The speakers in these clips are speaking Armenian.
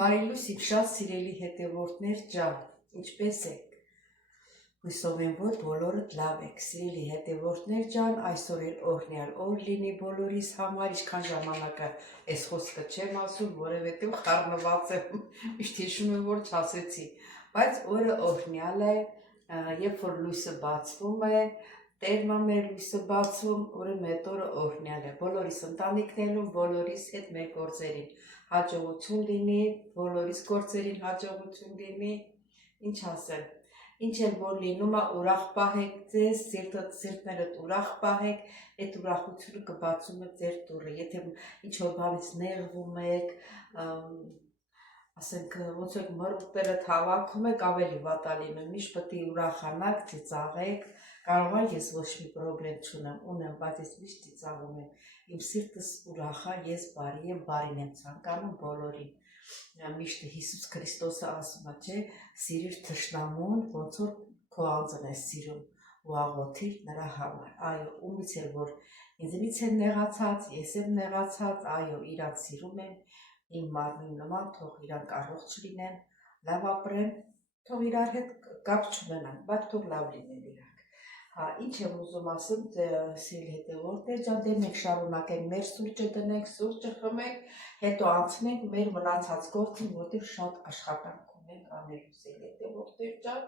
Բարելույս իմ շատ սիրելի հետևորդներ ջան, ինչպես եք, հույսով եմ, որ բոլորդ լավ եք, սիրելի հետևորդներ ջան, այսօր էլ օրհնյալ օր լինի բոլորիս համար, ինչքան ժամանակը այս խոսքը չեմ ասում, որովհետև խառնված եմ, միշտ հիշում եմ, որ չասեցի, բայց օրը օրհնյալ է, երբ որ լույսը բացվում է, Տերն է մեր լույսը բացվում, ուրեմն այդ օրը օրհնյալ է, բոլորիս ընտանիքներում, բոլորիս հետ մեր գործերին հաջողություն լինի, բոլորիս գործերին հաջողություն լինի, ինչ ասեմ, ինչ էլ որ լինում է, ուրախ պահեք ձեզ, սիրտներդ ուրախ պահեք, այդ ուրախությունը կբացում է ձեր դուռը, եթե ինչ որ բանից նեղվում եք, ասենք ոնց որ մռուտները հավաքում եք, ավելի վատ է լինում, միշտ պետք է ուրախանաք, ծիծաղեք, կարող է ես ոչ մի պրոբլեմ չունեմ, ունեմ, բայց ես միշտ ծիծաղում եմ, իմ սիրտս ուրախ է, ես բարի եմ, բարին եմ ցանկանում բոլորին, միշտ Հիսուս Քրիստոսը ասում է, չէ, սիրիր թշնամուն, ոնց որ քո անձն ես սիրում ու աղոթիր նրա համար, այո, ումից էլ որ ինձնից են նեղացած, ես եմ նեղացած, այո, իրանց սիրում եմ, իմ մարմին նման, թող իրանք առողջ լինեն, լավ ապրեն, թող իրար հետ կապ չունենան, բայց թող լավ լինեն իրանք։ Հա, ինչ եմ ուզում ասում, սիրելի հետևորդներ ջան, դե մենք շարունակենք մեր սուրճը դնենք, սուրճը խմենք, հետո անցնենք մեր մնացած գործին, որտեղ շատ աշխատանք ունենք անելու, սիրելի հետևորդներ ջան։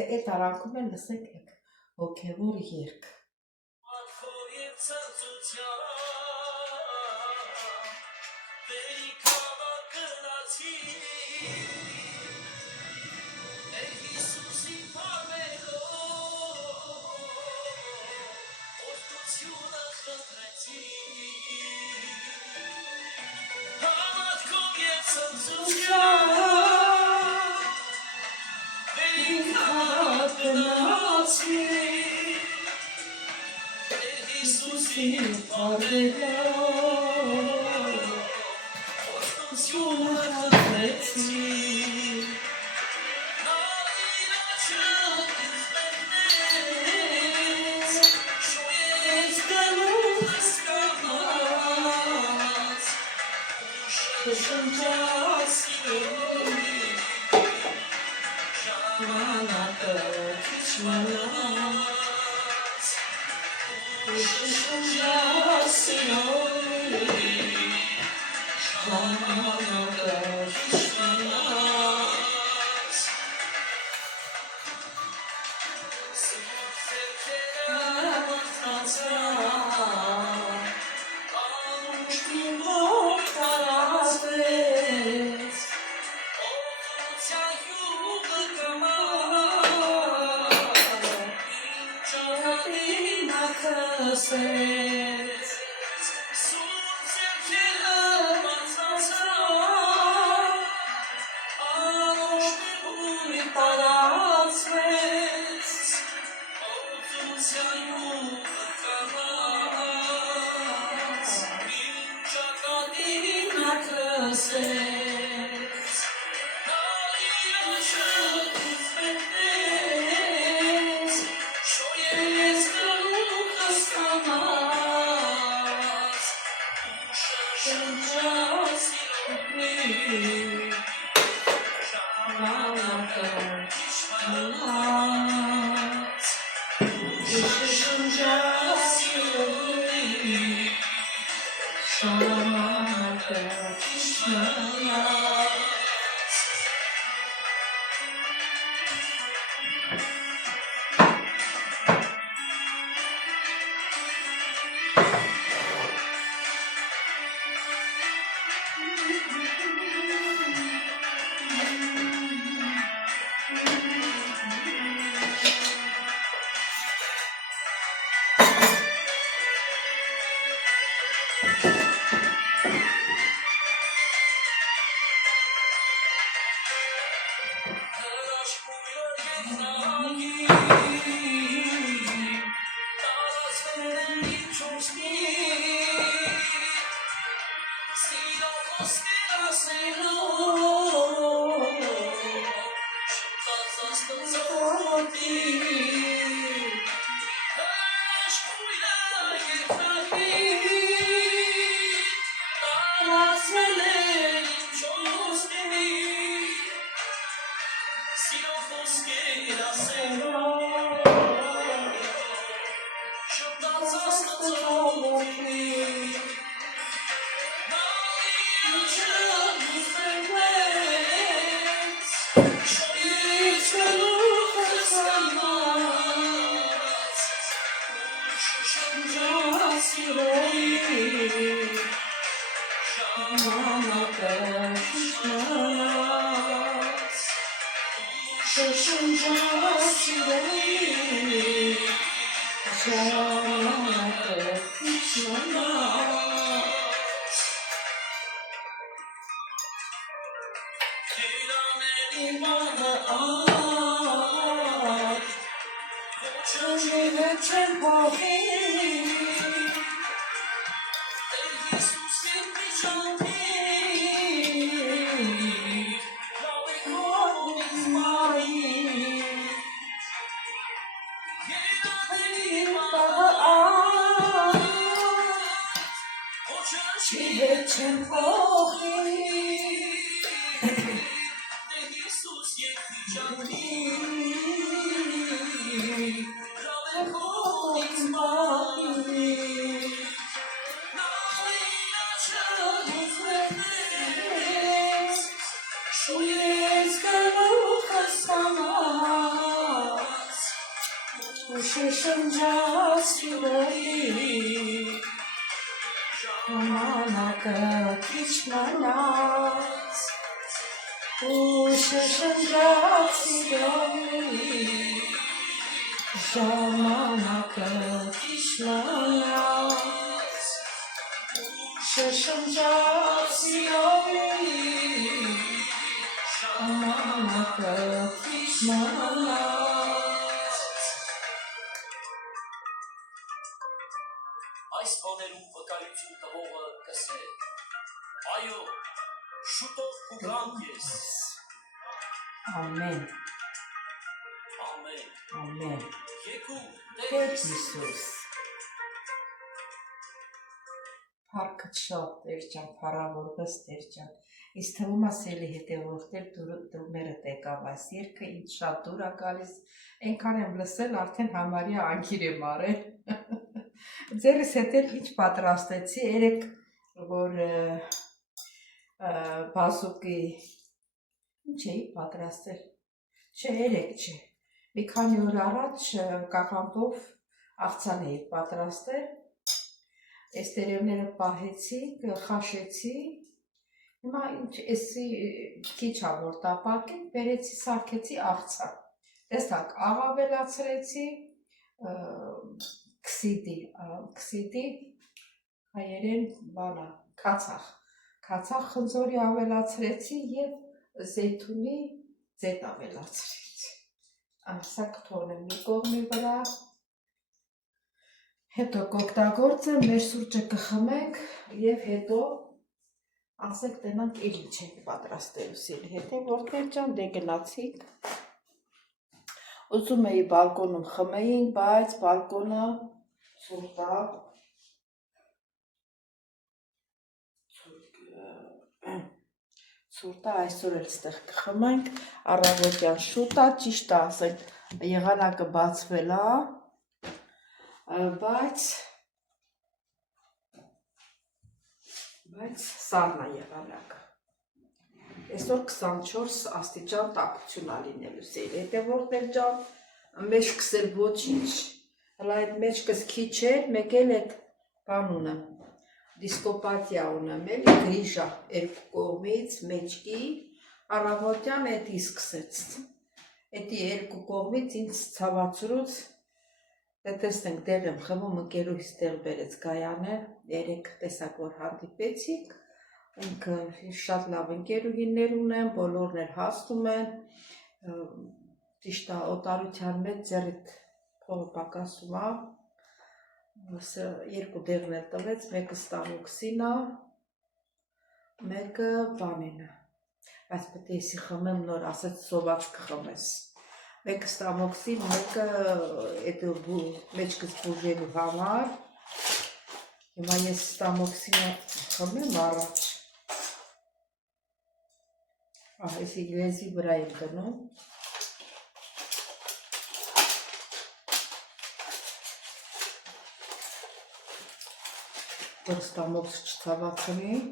Դե այդ արանքում են լսենք հոգևոր երգ։ Այս բաներում վկայություն տվողը կսե, այո, շուտով կուգանք ես, Ամեն, ամեն, ամեն, եկու, Տեր Տեր Հիսուս, Փառքդ շատ Տեր ջան, փառավորվես Տեր ջան, ինձ թվում է սելի հետևորդել դու մերդ եկավ այս երգը, ինձ շատ դուր է գալիս, այնքան եմ լսել, արդեն համարյա անկիր եմ արել, ձերս հետ էլ ինչ պատրաստեցի, երեք, որ բազուկի, ինչ էի պատրաստել, չէ, երեք չէ, մի քանի օր առաջ կաղամբով աղցան էի պատրաստել, այս տերևները պահեցի, խաշեցի, հիմա էսի քիչ ա որ տապակին, բերեցի, սարքեցի աղցան, տեսակ, աղ ավելացրեցի, քսիդի, հայերեն բանա, կացախ խնձորի ավելացրեցի և զեյթունի ձետ ավելացրեցի, ամսա կթողնեմ մի կողմի վրա, հետո կօգտագործեմ, մեր սուրճը կխմենք և հետո ասենք տենանք էլ ինչ ենք պատրաստելու սիրելի հետևորդներ ջան, դե գնացինք, ուզում էի բալկոնում խմեինք, բայց բալկոնը ցուրտ է, այսօր էլ ստեղ կխմենք, առավոտյան շուտ է, ճիշտ է ասենք, եղանակը բացվել է, բայց սառն է եղանակը, այսօր 24 աստիճան տաքություն է լինելու, սիրելի հետևորդներ ջան, մեջքս էլ ոչինչ, հլա այդ մեջքս քիչ էր, մեկ էլ այդ բան ունեմ, դիսկոպատիա ունեմ, էլի գրիժա երկու կողմից, մեջքի, առավոտյան էդի սկսեց, էդի երկու կողմից ինձ ցավացրուց, դե տեսնենք դեղ եմ խմում, ընկերուհիս դեղ բերեց Գայանե, երեք տեսակ որ հանդիպեցինք, ինքը շատ լավ ընկերուհիներ ունեն, բոլորն էլ հասնում են, ճիշտ է օտարության մեջ ձեռիդ փողը պակասում է, երկու դեղն էլ տվեց, մեկը ստամոքսին է, մեկը բանին է, բայց պետք է եսի խմեմ նոր, ասեց սոված կխմես, Մեկը ստամոքսի, մեկը այդ մեջքս բուժելու համար։ Հիմա ես ստամոքսինը խմեմ առաջ։ Այսի լեզի վրա եմ գնում։ Որ ստամոքս չցավացնի։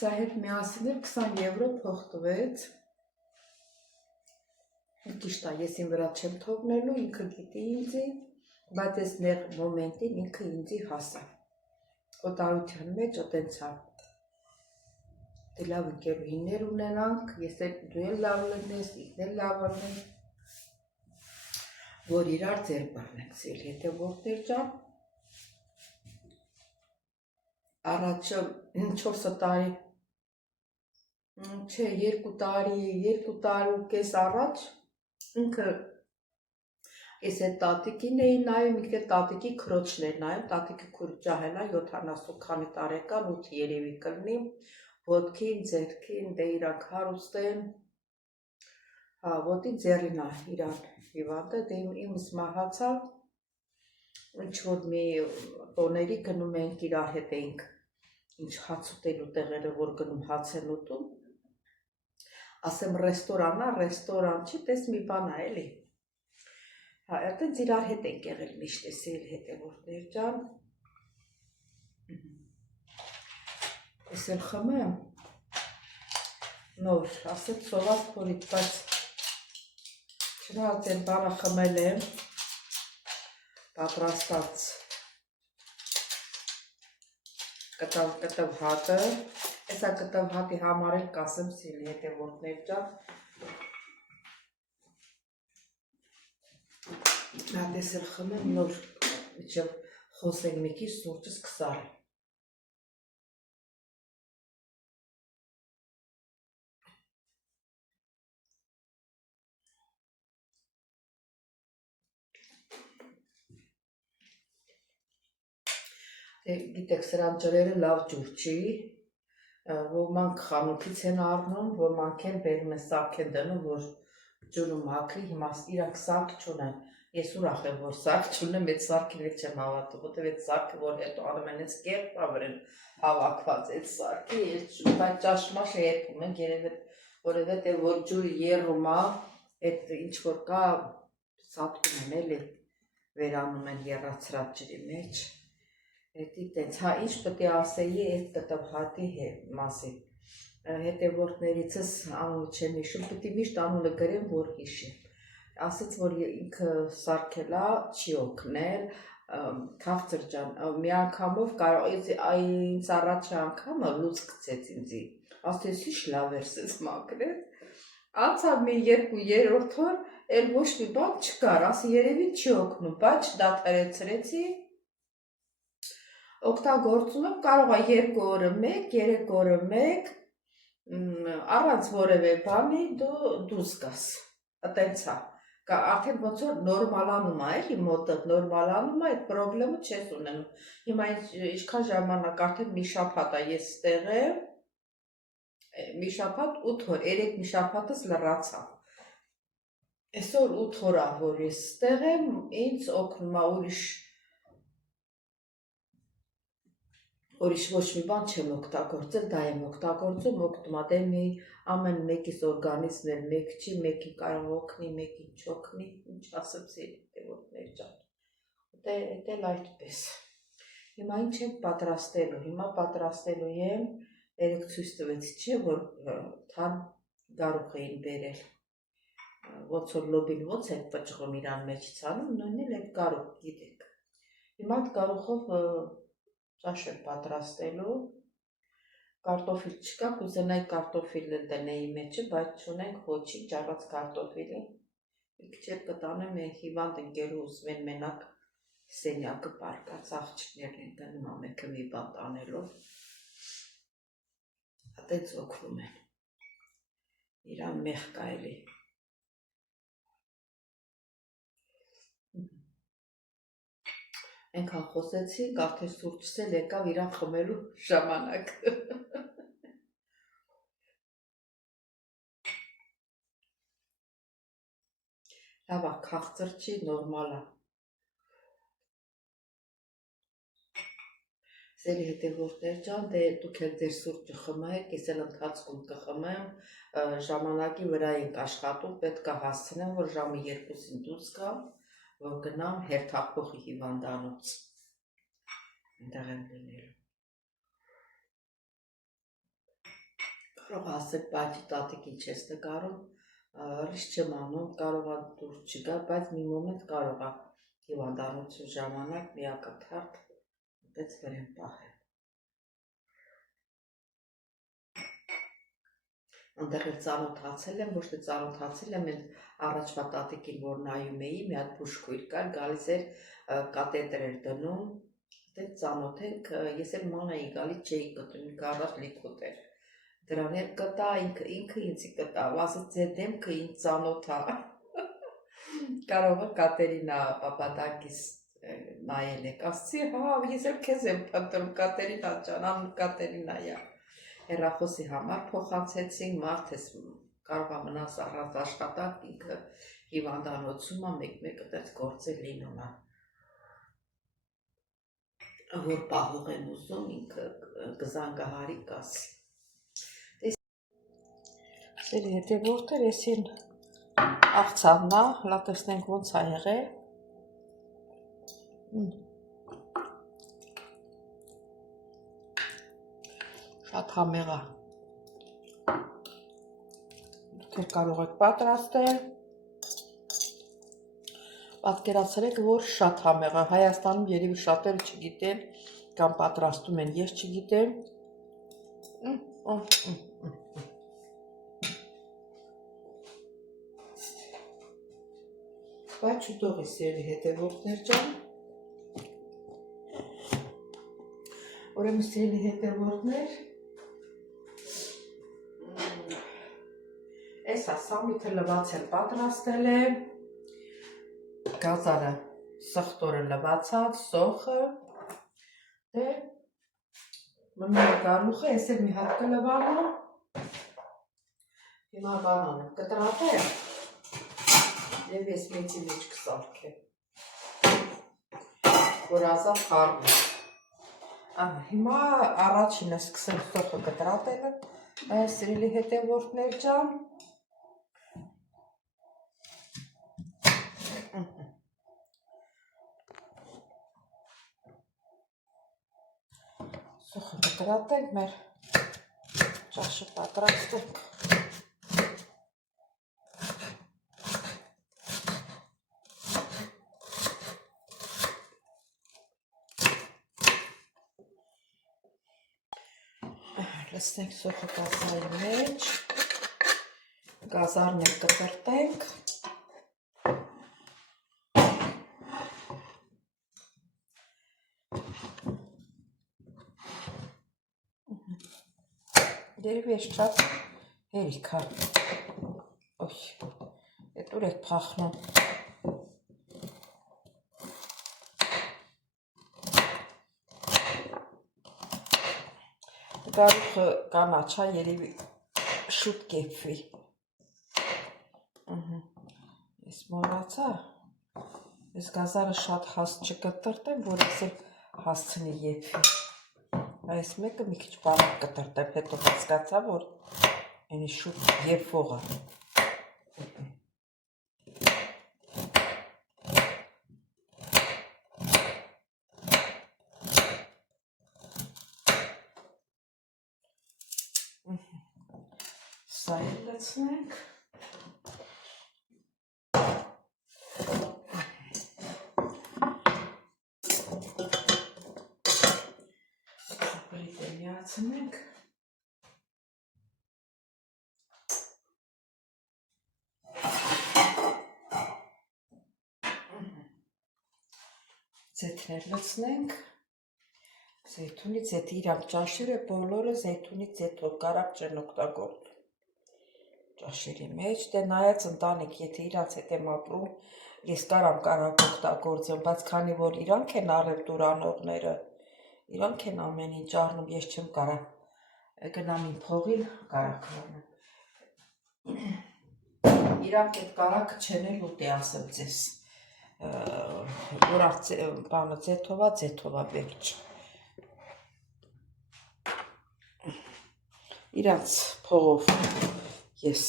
Սա հետ միասին էլ 20 եվրո փող տվեց։ Ճիշտ է, ես իմ վրա չեմ թողնելու, ինքը գիտի ինձի, բայց այս նեղ մոմենտին ինքը ինձի հասա։ Օտարության մեջ օտենցա։ Դե լավ ընկերուհիներ ունենանք, ես էլ դու էլ լավ լինես, ինքն էլ լավ լինի, որ իրար ձեր բռնենք, սիրելի հետևորդներ ջան։ Առաջ 4 տարի, չէ, 2 տարի ու կես առաջ ինքը ես այդ տատիկին էի նայում, ինքը տատիկի քրոջն էր նայում, տատիկի քուրճահել է 70 քանի տարեկան, 8 երևի կլինի, ոտքին, ձեռքին, դե իրանք հարուստ են, հա, ոտի ձեռին է իրան հիվանդը, դե իմս մահացավ, ինչ որ մի տոների գնում էինք իրար հետ էինք, ինչ հաց ուտելու տեղերը, որ գնում հաց են ուտում, ասեմ ռեստորանա, ռեստորան չի, տես մի բան է էլի, հա, այդտենց իրար հետ ենք եղել միշտ էսել հետևորդներ ջան, ես էլ խմեմ, նոր, ասեմ սովակ փորից, բայց չնայած են բանը խմել եմ, պատրաստած կտավ հատը, Էսա կտավ հատի համար էլ կասեմ սիրելի հետևորդներ ջան, հատես էլ խմեմ նոր, իչև խոսենք մի քիչ սուրճս կսարը։ Գիտեք, սրան ջրերը լավ ջուր չի, ոմանք խանութից են առնում, ոմանք են բերում են սարք են դնում, որ ջուրը մաքրի, հիմա իրանք սարք չունեն, ես ուրախ եմ, որ սարք չունեմ, այդ սարքին էլ չեմ հավատում, որտև այդ սարքը, որ հետո անում են այս կերպավրեն հավաքված այդ սարքի, բայց ճաշմաշ է երբում ենք, որովհետև որ ջուրը եռում է, այդ ինչ որ կա, սատկում են էլի, վերանում են եռացրած ջրի մեջ, Էդի տենց, հա, ինչ պետք է ասեի այդ կտավ հատի մասին, հետևորդներիցս անունը չեմ հիշում, պետք է միշտ անունը գրեմ, որ հիշեմ, ասեց, որ ինքը սարքել է, չի օգնել, քաղցր ջան, մի անգամով կարող, ինձ առաջի անգամը լուծ գցեց ինձի, ասեց, ինչ լավ էր սենց մաքրել, անցավ մի 2-3 օր, էլ ոչ մի բան չկար, ասի երևի չի օգնում, բայց դադարեցրեցի, օգտագործում եմ, կարող է 2 օրը 1, 3 օրը 1, առանց որևէ բանի դու զգաս, տենց է, արդեն ոնց որ նորմալանում է, էլի մոտդ նորմալանում է, այդ պրոբլեմը չես ունենում, հիմա ինչքան ժամանակ, արդեն մի շաբաթ է ես ստեղ եմ, մի շաբաթ 8 օր, 3 մի շաբաթս լռացա, այսօր 8 օր է, որ ես ստեղ եմ, ինձ օգնում է ուրիշ ոչ մի բան չեմ օգտագործել, դա եմ օգտագործում, օգնում է, դե մի ամեն մեկիս օրգանիզմն էլ մեկ չի, մեկին կարող օգնի, մեկին չօգնի, ինչ ասեմ սիրելի հետևորդներ ջան, դա էլ այդպես, հիմա ինչ եմ պատրաստելու, հիմա պատրաստելու եմ, երեք ցույց տվեցի, չէ, որ թան գարուխ էին բերել, ոնց որ լոբին ոնց են պճղում իրան մեջից անում, նույնն էլ այդ գարուխ գիտեք, հիմա այդ գարուխով ճաշ եմ պատրաստելու, կարտոֆիլ չկա, կուզենայի կարտոֆիլը դնեի մեջը, բայց չունենք ոչինչ առած կարտոֆիլի, մի քիչ էլ կտանեմ հիվանդ ընկերու ուզում են մենակ սենյակը պարկած աղջիկներն են գնում ամենքը մի բան տանելով, այդպես օգնում են, իրան մեղք է էլի, Ենքան խոսեցինք, արդեն սուրճս էլ եկավ իրան խմելու ժամանակ։ քաղցր չի, նորմալ է։ Սերի հետևորդներ ջան, դե դուք էլ ձեր սուրճը խմեք, ես էլ ընթացքում կխմեմ, ժամանակի վրա ենք աշխատում, պետք է հասցնեմ, որ ժամը 2-ին դուրս գամ, որ գնամ հերթափոխի հիվանդանոց։ Այնտեղ եմ լինելու։ Կարող ասեք, բաճի տատիկ ինչ ես նկարում, ռիշ չեմ անում, կարող է դուրս չգա, բայց մի մոմենտ կարող է հիվանդանոցի ժամանակ միակաթարթ այդպես վրեմ պահել։ Այնտեղ էլ ծանոթացել եմ, ոչ թե ծանոթացել եմ, առաջվա տատիկին, որ նայում էի, մի հատ բուժքույր կար, գալիս էր կաթեդր էր դնում, այդտեղ ծանոթ ենք, ես էլ ման էի գալիս, չէի գտնում, ինքը առաջ լիքոտ էր։ Դրան էլ կտա, ինքը ինձի կտա, ասաց ձեր դեմքը ինձ ծանոթ է։ Կարող է Կատերինա Պապադակիս նայել եք, ասացի, հա, ես էլ քեզ եմ փնտրում, Կատերինա ջան, անուն Կատերինա է։ Հեռախոսի համար փոխանցեցինք, մարդ ես կարող է մնաս առանց աշխատանք, ինքը հիվանդանոցում է, մեկ-մեկ այդպես գործեր լինում է։ Որ պահող եմ ուզում, ինքը կզանգահարի կասի։ Սերի հետևորդներ, եսին աղցանն է, հլա տեսնենք ոնց է եղել։ Շատ համեղ է։ Դուք էլ կարող եք պատրաստել։ Պատկերացրեք, որ շատ համեղ է։ Հայաստանում երևի շատերը չգիտեն կամ պատրաստում են, ես չգիտեմ։ Բայց շուտով է սիրելի հետևորդներ ջան։ Ուրեմն սիրելի հետևորդներ, էսա սամիթը լվացել պատրաստել է, գազարը սխտորը լվացած, սոխը, դե մնում է գարուխը, ես էլ մի հատ կլվանում, հիմա բանանը կտրատեմ, և ես մեծի մեջ կսարքեմ, որ ազատ խարում։ Հիմա առաջինը սկսեմ սոխը կտրատելը, սիրելի հետևորդներ ջան, սոխը կտրատենք, մեր ճաշը պատրաստենք։ Լսենք սոխը գազարի մեջ, գազարն էլ կտրտենք, երևի ես շատ հերիք է, ոյ, էդ ուր եք փախնում, գարուխը կանաչ է, երևի շուտ կեպվի, ես մոռացա, ես գազարը շատ հաստ չկտրտեմ, որ ես էլ հասցնի եփվի, այս մեկը մի քիչ բանակ կտրտեմ, հետո հասկացա, որ այնի շուտ եփվող է։ Սա էլ լցնենք։ Ապրիտ միացնենք։ Ձեթներ լցնենք։ Զեյթունի ձեթ իրանք ճաշերը բոլորը զեյթունի ձեթով կարապ չեն օգտագործում ճաշերի մեջ, դե նայած ընտանիք, եթե իրանց հետ եմ ապրում, ես կարամ օգտագործեմ, բայց քանի որ իրանք են առևտուր անողները, իրանք են ամեն ինչ առնում, ես չեմ կարա գնամ իմ փողին կարակ անեմ։ Իրանք այդ կարակը չեն էլ ուտի ասեմ ձեզ, որ բանը ձեթովա վերջ։ Իրանց փողով ես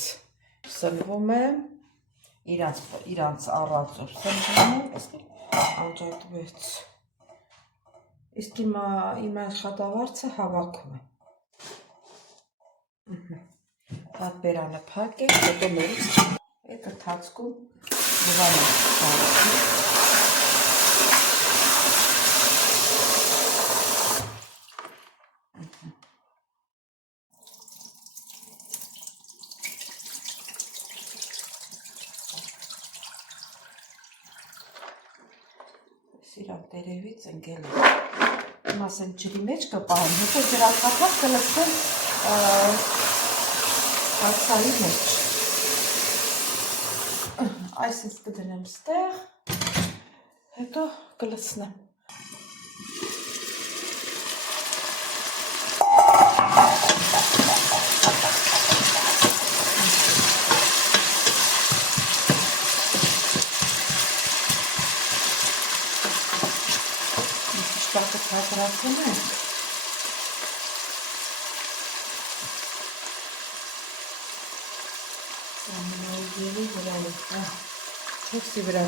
սնվում եմ, իրանց առածով սնվում եմ, անջատվեց, իսկ իմ աշխատավարձը հավաքում եմ։ Այդ բերանը փակ է, հետո նորից այդ ընթացքում գվանը շարացի։ Սիրան տերևից ընգել է։ Իմ ասեմ ջրի մեջ կպահեմ, հետո ջրակաթած կլսեմ հացայի մեջ։ Այսինց կդնեմ ստեղ, հետո կլսնեմ։ Շտակը պատրաստում ենք։ Ամենաուզելի վրայով, չոքսի վրա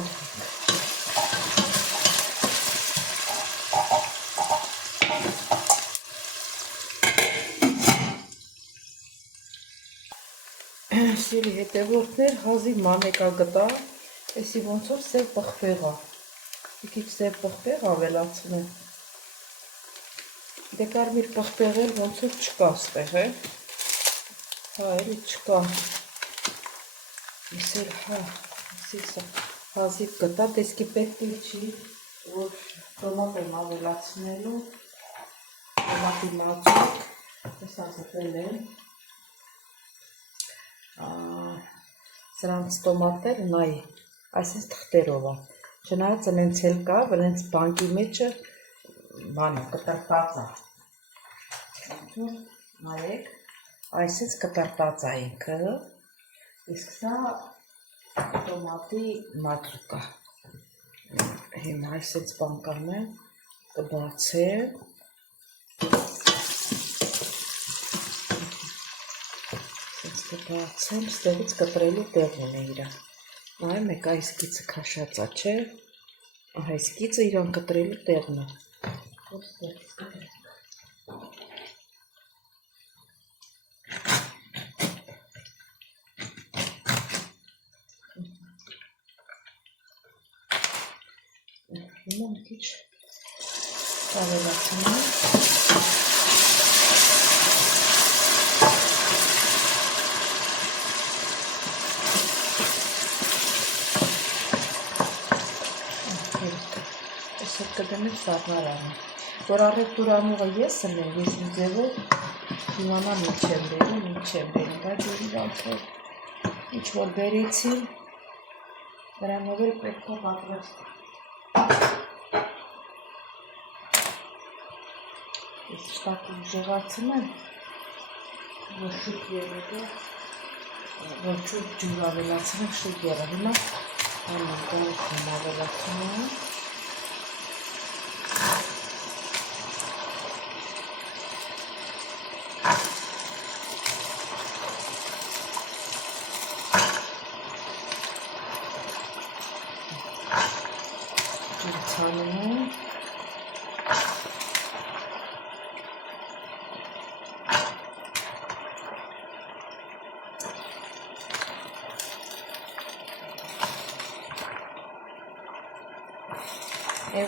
Սիրի հետևորդներ, հազիվ մանեկա գտա, էսի ոնց որ սև պղպեղա, եկիչ սև պղպեղ ավելացնեմ, դե կարմիր պղպեղել ոնց որ չկա ստեղ է, հա էլի չկա, իսել հա, հազիվ գտա, տեսքի պետք չի, որ տոմատ եմ ավելացնելու, տոմատի մածուկ, ես ասել եմ, սրանց տոմատները նայ, այսինց թղթերով է, չնայած ընենց էլ կա, վրենց բանկի մեջը բանը կտրտած է, նայեք, այսինց կտրտած է ինքը, իսկ սա տոմատի մածուկ է, հիմա այսինց բանկան է, կբացեմ, կբացեմ, ստեղից կտրելու տեղ ունե իրա, նայեմ եք այս գիծը քաշած է, չէ, այս գիծը իրան կտրելու տեղն է, որ ստեղից կտրենք, հիմա մի քիչ ավելացնում եմ, կդնեմ սառնարանը, որ առևտուրանուղը ես եմ, ես մի ձևով իմանամ ինչ եմ բերում, բայց իրանք ինչ որ բերեցին, նրանով էլ պետք է պատրաստել։ Ես շտակը ուժեղացնում եմ, որ շուտ եղել է, որ շուտ ջուր ավելացնում եմ, շուտ եղել, հիմա անեմ գարիքն ավելացնում եմ,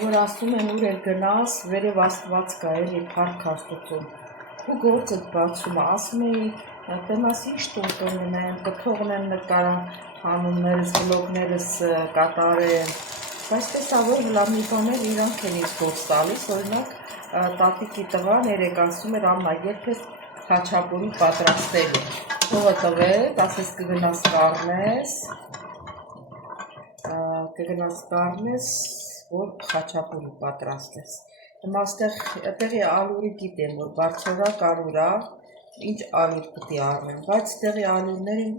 որ ասում են ուր էլ գնաս, վերև աստված կա էլի փառք Աստծուն, ու գործդ բացում է, ասում էի, տնաս ինչ տուն կունենայեմ, կթողնեմ նկարահանումներս, վլոգներս կատարեմ, բայց տեսա, որ լավ մի բաներ իրանք են ինձ գործ տալիս, օրինակ տատիկի տղան երեկ ասում էր Ամնա, երբ ես խաչապուրի պատրաստելու, թողը տվեց, ասես կգնաս կառնես, որ խաչապուրի պատրաստես։ Հիմա տեղի ալուրի գիտեմ, որ բարձրորակ ալուր է, ինչ ալուր պիտի առնեմ, բայց տեղի ալուրներին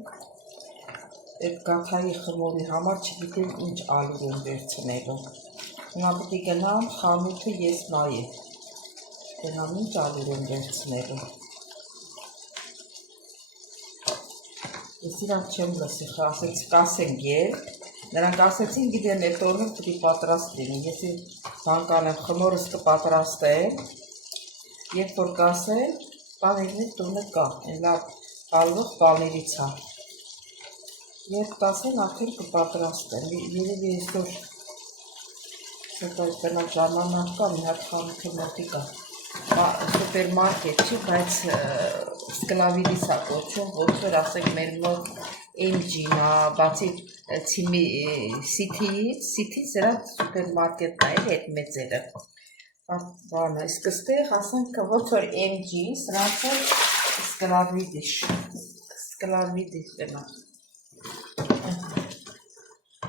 այդ գաթայի խմորի համար չգիտեմ ինչ ալուր եմ վերցնելու։ Հիմա պետք է գնամ խանութը ես նայեմ։ Գնամ ինչ ալուր եմ վերցնելու։ Ես իրանք չեմ լսի, ասեցի կասենք երբ։ Նրանք ասեցին գիտեմ այդ օրը պիտի պատրաստ լինի։ Ես բանկանեմ խմորս կպատրաստեմ, երբ որ կասեմ, բաներն տունը կա, այն լավ ալվող բաներից է։ Երբ կասեն արդեն կպատրաստեմ, երևի այսօր բնավ ժամանակ կա, մի հատ խանութը մոտիկ է, սուպերմարկետ չի, բայց սկլավիդիս է կոչում, ոչ որ ասենք մեր մոտ MG-ն է, բացի City-ից սրա սուպերմարկետն է, հետ մեծերը, բանը, իսկ ստեղ ասենք ոչ որ MG, սրանց է սկլավիդիս բնավ,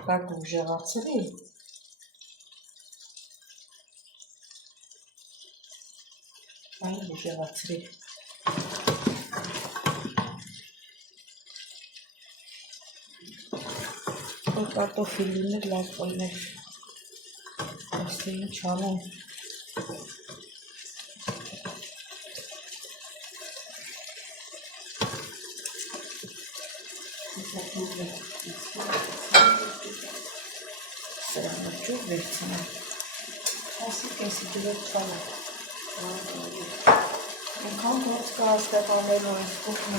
կակ ուժեղացրի, այն ուժեղացրի, կարտոֆիլիներ լավ կոլներ, ասի ինչ անեմ, սրանը ճուղ վերցնեմ, ասի կեսի դվեր չանեմ, ինքան գործ կա ստեղանելու այս կուխն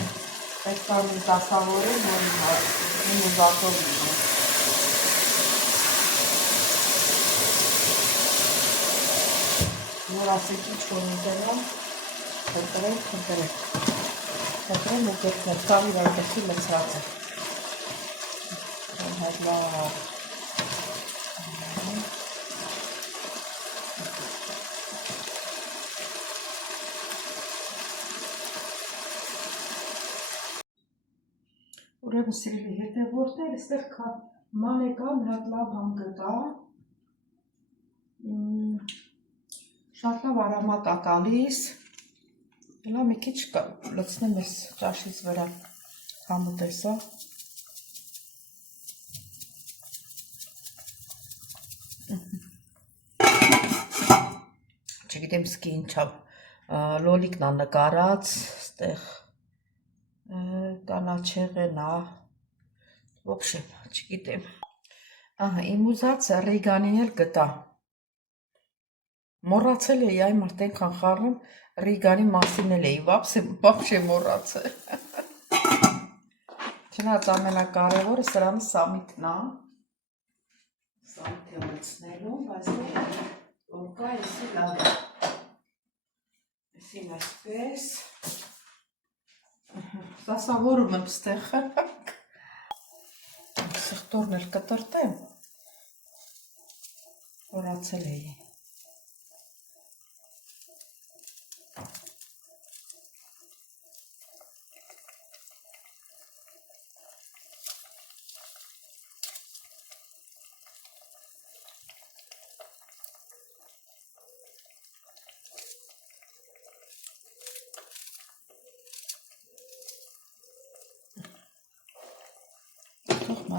այս կամին տասավորում, որ իմ ուզատով լինում, որ ասեք ինչ որ ուզենամ, խնդրեմ ու գերքներ, կավիր այնտեղի լծրած է, հայտ լավ, ուրեմն սիրելի հետևորդներ, այստեղ մանեկան հատ լավ համ գտա, շատ լավ արամատ է տալիս, հլա մի քիչ լցնեմ ես ճաշից վրա համը տեսա, չգիտեմ սկի ինչա լոլիկն է նկարած, ստեղ կանաչեղեն է, ոբշեմ, չգիտեմ, իմ ուզած ռիգանին էլ գտա, մոռացել էի այ մարդ ենքան խաղում, ռիգանի մասին էլ էի, վապշե մոռացել, չնայած ամենակարևորը սրանը սամիթն է, սամիթ է լցնելու, բայց որ կա եսի լավ է, եսին այսպես, սասավորում եմ ստեղ, սղտորն էլ կտրտեմ, մոռացել էի,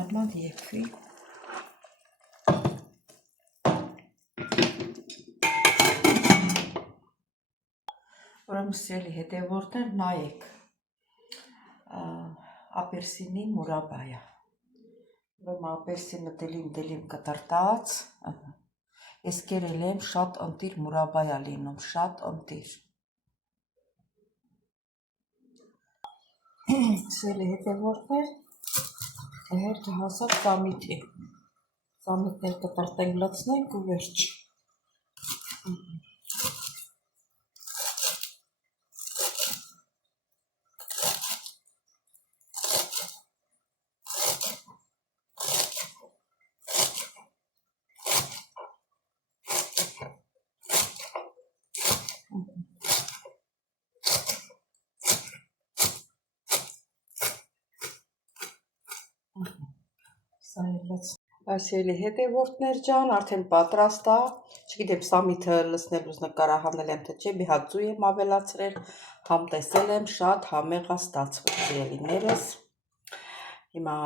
նորմալ եփվի, ուրեմն սիրելի հետևորդներ նայեք, ապերսինի մուրաբայա, ուրեմն ապերսինը դելիմ կտրտած, ես կերել եմ շատ ընտիր մուրաբայա լինում, շատ ընտիր, սիրելի հետևորդներ, Հերթը հասավ սամիթի, սամիթներ կտրտենք լցնենք ու վերջ, Սիրելի հետևորդներ ջան, արդեն պատրաստ է, չգիտեմ սամիթը լցնելուց նկարահանել եմ թե չէ, մի հատ ձու եմ ավելացրել, համ տեսել եմ, շատ համեղ է ստացվել սիրելիներս, հիմա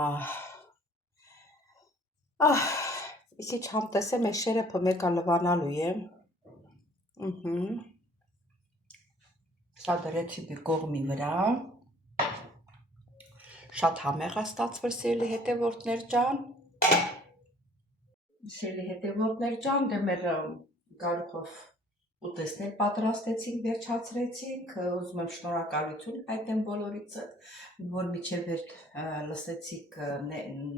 Իսի չհամտեսեմ է շերեփը մեկա լվանալու է։ Սա դրեցի մի կողմի վրա։ Շատ համեղ է ստացվել սիրելի հետևորդներ ջան։ Սիրելի հետևորդներ ջան, դե մեր գարուխով ուտեստներ պատրաստեցինք, վերջացրեցինք, ուզում եմ շնորհակալություն հայտնեմ բոլորիցդ, որ մինչև վեր լսեցիք,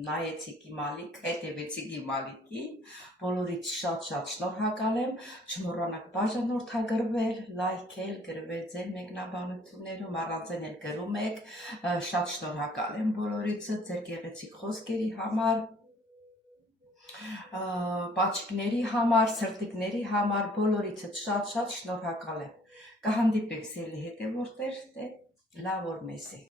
նայեցիք իմ ալիք, հետևեցիք իմ ալիքին, բոլորից շատ-շատ շնորհակալ եմ, չմոռանաք բաժանորդագրվել, լայքել, գրվել ձեր մեկնաբանություններում, առանձին էլ գրում եք, շատ շնորհակալ եմ բոլորիցդ, ձեր գեղեցիկ խոսքերի համար, պաչիկների համար, սրտիկների համար, բոլորիցդ շատ-շատ շնորհակալ եմ։ Կհանդիպենք սիրելի հետևորդներ, լավ օր մեզի։